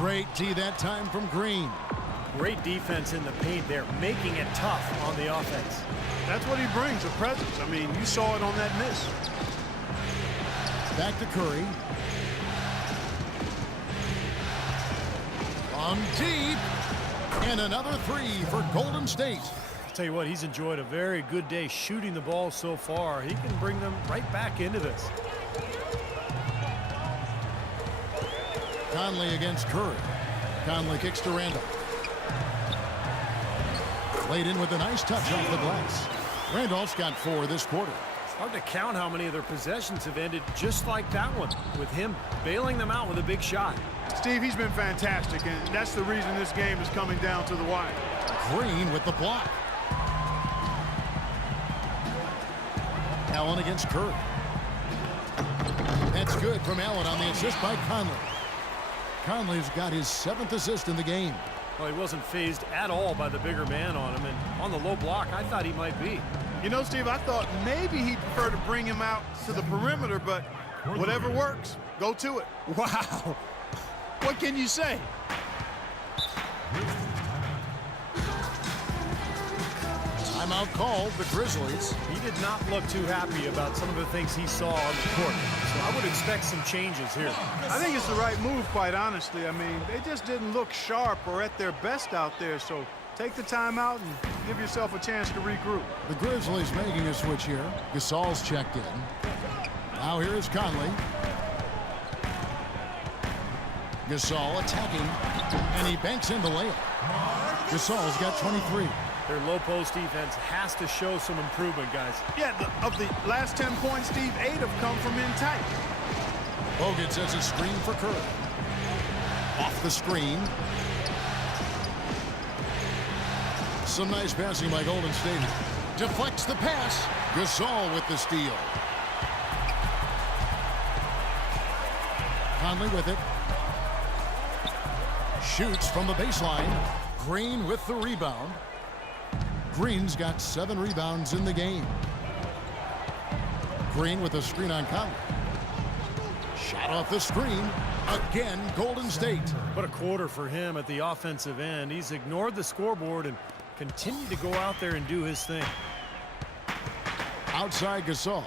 Great tee that time from Green. Great defense in the paint there, making it tough on the offense. That's what he brings, a presence. I mean, you saw it on that miss. Back to Curry. From deep. And another three for Golden State. I'll tell you what, he's enjoyed a very good day shooting the ball so far. He can bring them right back into this. Conley against Curry. Conley kicks to Randall. Played in with a nice touch off the glass. Randolph's got 4 this quarter. It's hard to count how many of their possessions have ended just like that one, with him bailing them out with a big shot. Steve, he's been fantastic, and that's the reason this game is coming down to the wire. Green with the block. Allen against Curry. That's good from Allen on the assist by Conley. Conley's got his 7th assist in the game. Well, he wasn't phased at all by the bigger man on him, and on the low block, I thought he might be. You know, Steve, I thought maybe he'd prefer to bring him out to the perimeter, but whatever works, go to it. Wow. What can you say? Timeout called, the Grizzlies. He did not look too happy about some of the things he saw on the court, so I would expect some changes here. I think it's the right move, quite honestly. I mean, they just didn't look sharp or at their best out there, so take the timeout and give yourself a chance to regroup. The Grizzlies making a switch here. Gasol's checked in. Now here is Conley. Gasol attacking, and he banks in the layup. Gasol's got 23. Their low post defense has to show some improvement, guys. Yeah, of the last 10 points, Steve, 8 have come from in tight. Bogut sets a screen for Curry. Off the screen. Some nice passing by Golden State. Deflects the pass. Gasol with the steal. Conley with it. Shoots from the baseline. Green with the rebound. Green's got 7 rebounds in the game. Green with a screen on Conley. Shot off the screen. Again, Golden State. What a quarter for him at the offensive end. He's ignored the scoreboard and continued to go out there and do his thing. Outside Gasol.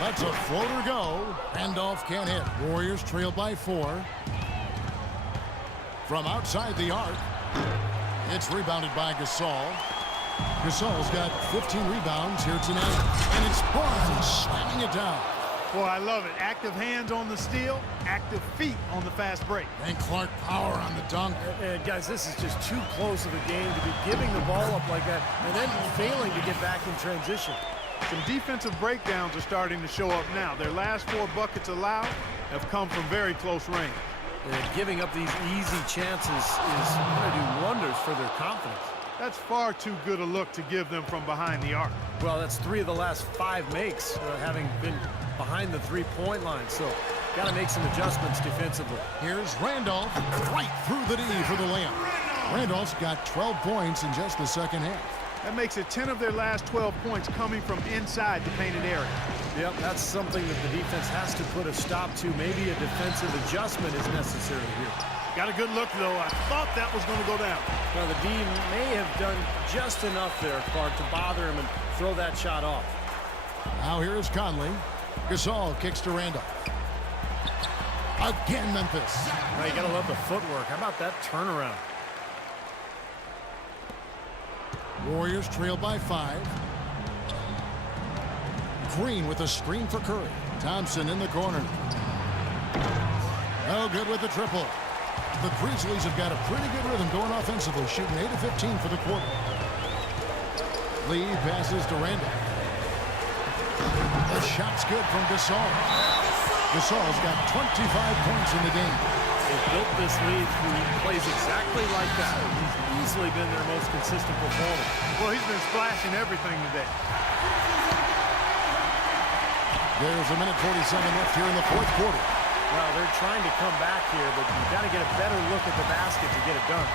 Lets a floater go. Randolph can't hit. Warriors trail by 4. From outside the arc. It's rebounded by Gasol. Gasol's got 15 rebounds here tonight. And it's Barnes slamming it down. Boy, I love it. Active hands on the steal, active feet on the fast break. And Clark power on the dunk. And guys, this is just too close of a game to be giving the ball up like that and then failing to get back in transition. Some defensive breakdowns are starting to show up now. Their last 4 buckets allowed have come from very close range. And giving up these easy chances is going to do wonders for their confidence. That's far too good a look to give them from behind the arc. Well, that's 3 of the last 5 makes, having been behind the three-point line. So, got to make some adjustments defensively. Here's Randolph right through the D for the layup. Randolph's got 12 points in just the second half. That makes it 10 of their last 12 points coming from inside the painted area. Yep, that's something that the defense has to put a stop to. Maybe a defensive adjustment is necessary here. Got a good look, though. I thought that was going to go down. Well, the D may have done just enough there, Clark, to bother him and throw that shot off. Now here is Conley. Gasol kicks to Randolph. Again, Memphis. Now you got to love the footwork. How about that turnaround? Warriors trail by 5. Green with a screen for Curry. Thompson in the corner. No good with the triple. The Grizzlies have got a pretty good rhythm going offensively, shooting 8 of 15 for the quarter. Lee passes to Randall. The shot's good from Gasol. Gasol's got 25 points in the game. They've built this lead. He plays exactly like that. He's easily been their most consistent performer. Well, he's been splashing everything today. There's a minute 47 left here in the fourth quarter. Well, they're trying to come back here, but you've got to get a better look at the basket to get it done.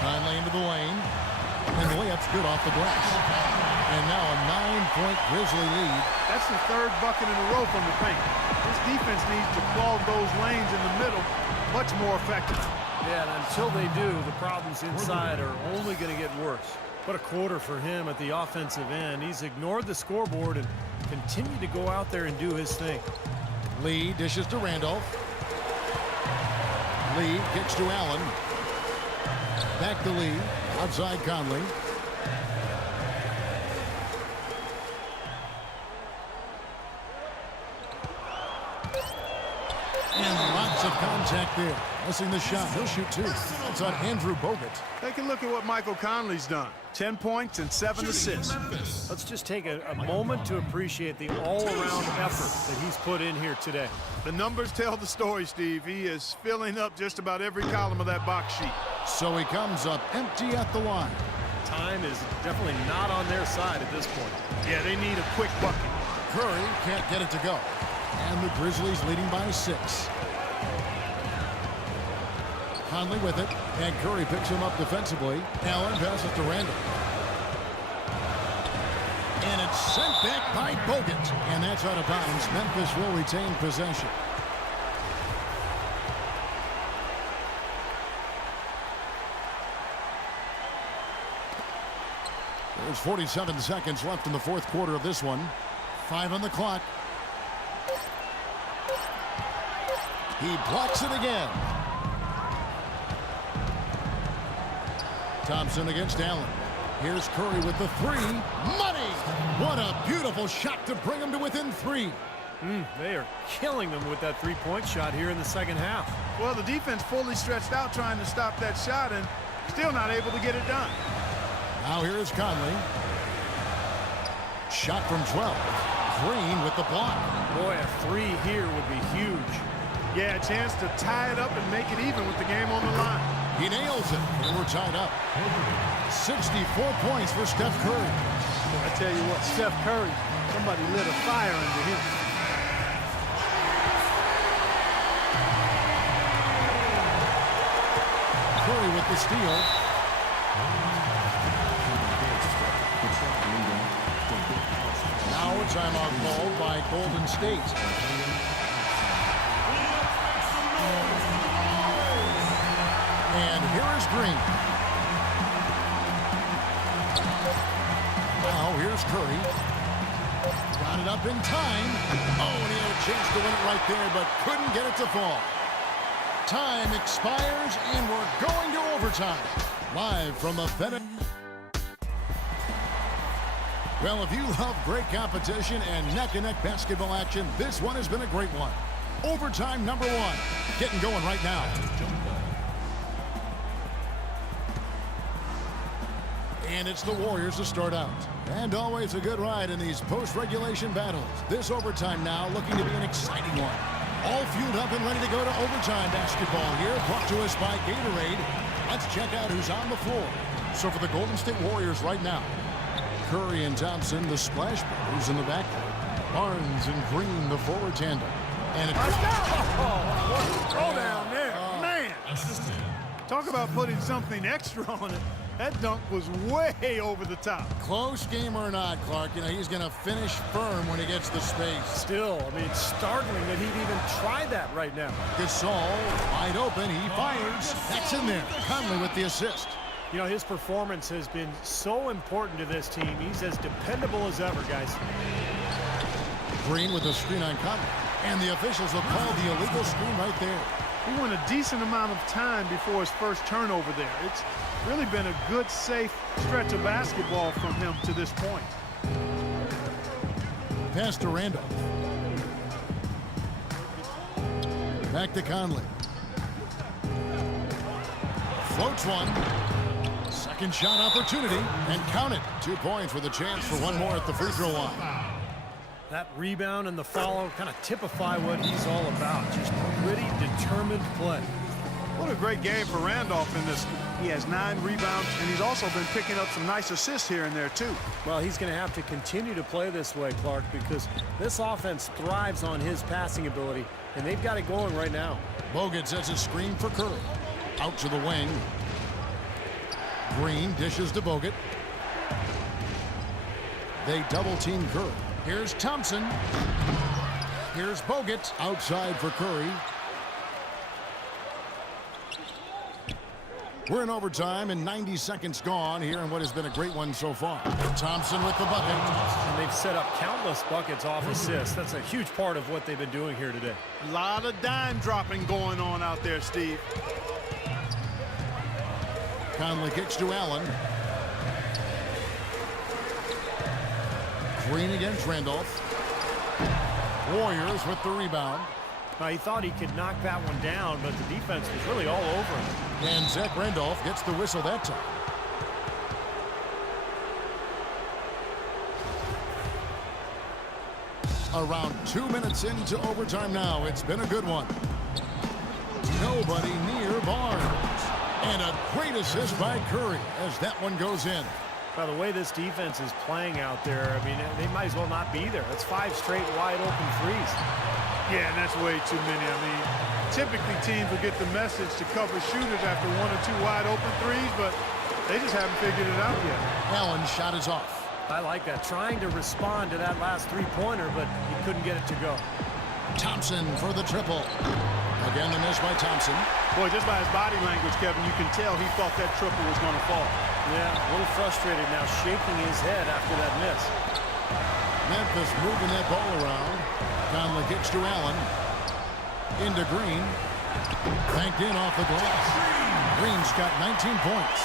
Conley into the lane. And the layup's good off the glass. And now a 9-point Grizzly lead. That's the third bucket in a row from the paint. This defense needs to clog those lanes in the middle much more effective. Yeah, and until they do, the problems inside are only going to get worse. What a quarter for him at the offensive end. He's ignored the scoreboard and continued to go out there and do his thing. Lee dishes to Randolph. Lee kicks to Allen. Back to Lee. Outside Conley. And lots of contact there. Missing the shot. He'll shoot two. That's on Andrew Bogut. Take a look at what Michael Conley's done. 10 points and 7 assists. Let's just take a moment to appreciate the all-around effort that he's put in here today. The numbers tell the story, Steve. He is filling up just about every column of that box sheet. So he comes up empty at the line. Time is definitely not on their side at this point. Yeah, they need a quick bucket. Curry can't get it to go. And the Grizzlies leading by 6. Conley with it, and Curry picks him up defensively. Allen passes to Randall. And it's sent back by Bogut. And that's out of bounds. Memphis will retain possession. There's 47 seconds left in the fourth quarter of this one. 5 on the clock. He blocks it again. Thompson against Allen. Here's Curry with the three. Money! What a beautiful shot to bring him to within 3. They are killing them with that three-point shot here in the second half. Well, the defense fully stretched out trying to stop that shot and still not able to get it done. Now here is Conley. Shot from 12. Green with the block. Boy, a three here would be huge. Yeah, a chance to tie it up and make it even with the game on the line. He nails it, and we're tied up. 64 points for Steph Curry. I tell you what, Steph Curry, somebody lit a fire under him. Curry with the steal. Now a timeout called by Golden State. And here is Green. Now here's Curry. Got it up in time. Oh, and he had a chance to win it right there, but couldn't get it to fall. Time expires, and we're going to overtime. Live from the FedEx. Well, if you love great competition and neck-and-neck basketball action, this one has been a great one. Overtime number 1. Getting going right now. And it's the Warriors to start out. And always a good ride in these post-regulation battles. This overtime now looking to be an exciting one. All fueled up and ready to go to overtime basketball here, brought to us by Gatorade. Let's check out who's on the floor. So for the Golden State Warriors right now, Curry and Thompson, the Splash Brothers in the backcourt. Barnes and Green, the forward tandem. And it Throw down there. Man. Talk about putting something extra on it. That dunk was way over the top. Close game or not, Clark, you know, he's going to finish firm when he gets the space. Still, I mean, it's startling that he'd even try that right now. Gasol wide open. He fires. That's in there. Conley with the assist. You know, his performance has been so important to this team. He's as dependable as ever, guys. Green with a screen on Conley. And the officials will call the illegal screen right there. He went a decent amount of time before his first turnover there. It's really been a good, safe stretch of basketball from him to this point. Pass to Randolph. Back to Conley. Floats one. Second shot opportunity. And count it. 2 points with a chance for one more at the free throw line. That rebound and the follow kind of typify what he's all about. Just gritty, determined play. What a great game for Randolph in this. He has 9 rebounds, and he's also been picking up some nice assists here and there, too. Well, he's going to have to continue to play this way, Clark, because this offense thrives on his passing ability, and they've got it going right now. Bogut sets a screen for Curry. Out to the wing. Green dishes to Bogut. They double team Curry. Here's Thompson. Here's Bogut outside for Curry. We're in overtime and 90 seconds gone here in what has been a great one so far. Thompson with the bucket. And they've set up countless buckets off assists. That's a huge part of what they've been doing here today. A lot of dime dropping going on out there, Steve. Conley kicks to Allen. Green against Randolph. Warriors with the rebound. Now, he thought he could knock that one down, but the defense was really all over him. And Zach Randolph gets the whistle that time. Around 2 minutes into overtime now. It's been a good one. Nobody near Barnes. And a great assist by Curry as that one goes in. By the way this defense is playing out there, I mean, they might as well not be there. That's 5 straight wide open threes. Yeah, and that's way too many. I mean, typically teams will get the message to cover shooters after 1 or 2 wide open threes, but they just haven't figured it out yet. Allen's shot is off. I like that. Trying to respond to that last three-pointer, but he couldn't get it to go. Thompson for the triple. Again, the miss by Thompson. Boy, just by his body language, Kevin, you can tell he thought that triple was going to fall. Yeah, a little frustrated now, shaking his head after that miss. Memphis moving that ball around. Conley kicks to Allen. Into Green. Banked in off the glass. Green's got 19 points.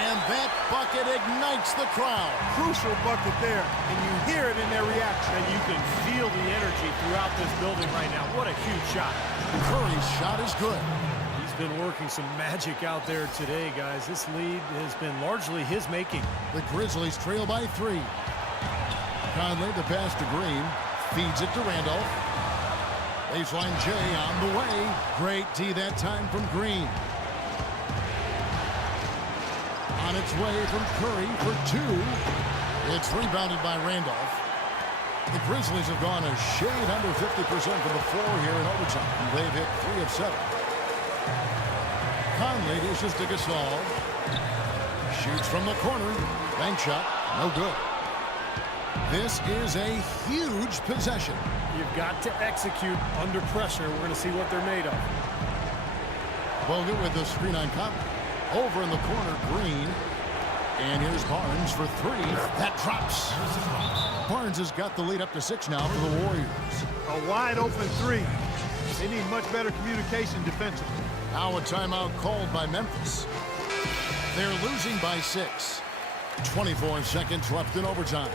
And that bucket ignites the crowd. Crucial bucket there, and you hear it in their reaction. And you can feel the energy throughout this building right now. What a huge shot. Curry's shot is good. He's been working some magic out there today, guys. This lead has been largely his making. The Grizzlies trail by 3. Conley, the pass to Green. Feeds it to Randolph. Baseline J on the way. Great D that time from Green. On its way from Curry for 2. It's rebounded by Randolph. The Grizzlies have gone a shade under 50% from the floor here in overtime. They've hit 3 of 7. Conley dishes to Gasol. Shoots from the corner. Bank shot. No good. This is a huge possession. You've got to execute under pressure. We're going to see what they're made of. Bogut with the screen on Conley. Over in the corner, Green. And here's Barnes for 3. That drops. Barnes has got the lead up to 6 now for the Warriors. A wide open 3. They need much better communication defensively. Now a timeout called by Memphis. They're losing by 6. 24 seconds left in overtime.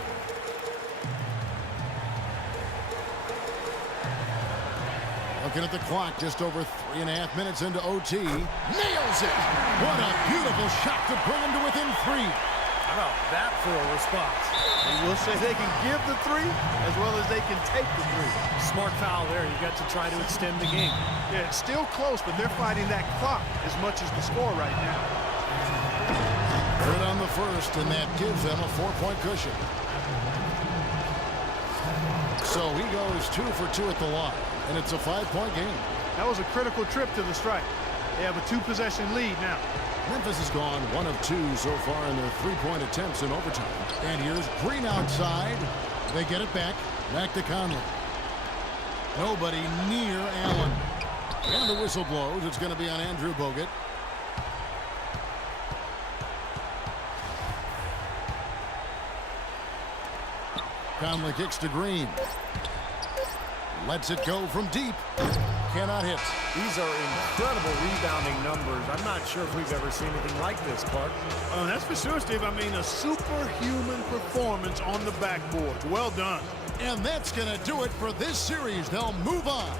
Looking at the clock, just over 3.5 minutes into OT. Nails it! What a beautiful shot to bring him to within 3. How about that for a response? And we'll say they can give the 3 as well as they can take the 3. Smart foul there. You got to try to extend the game. Yeah, it's still close, but they're fighting that clock as much as the score right now. Good on the first, and that gives them a 4-point cushion. So he goes 2 for 2 at the line, and it's a 5-point game. That was a critical trip to the strike. They have a 2-possession lead now. Memphis has gone 1 of 2 so far in their 3-point attempts in overtime. And here's Green outside. They get it back. Back to Conley. Nobody near Allen. And the whistle blows. It's going to be on Andrew Bogut. Conley kicks to Green. Lets it go from deep. Cannot hit. These are incredible rebounding numbers. I'm not sure if we've ever seen anything like this, Clark. That's for sure, Steve. I mean, a superhuman performance on the backboard. Well done. And that's going to do it for this series. They'll move on.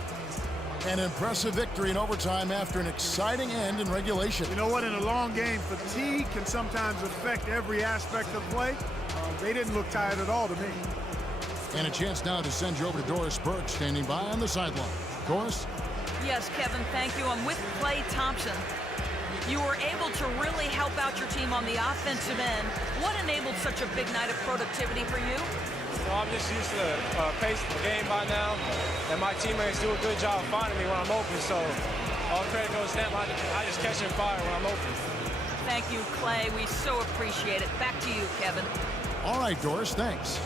An impressive victory in overtime after an exciting end in regulation. You know what? In a long game, fatigue can sometimes affect every aspect of play. They didn't look tired at all to me. And a chance now to send you over to Doris Burke, standing by on the sideline. Doris? Yes, Kevin, thank you. I'm with Klay Thompson. You were able to really help out your team on the offensive end. What enabled such a big night of productivity for you? Well, I'm just used to the pace of the game by now, and my teammates do a good job of finding me when I'm open, so all credit goes to them. I just catch and fire when I'm open. thank you, Clay. We so appreciate it. Back to you, Kevin. All right, Doris, thanks.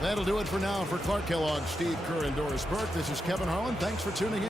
That'll do it for now. For Clark Kellogg, Steve Kerr, and Doris Burke, this is Kevin Harlan. Thanks for tuning in.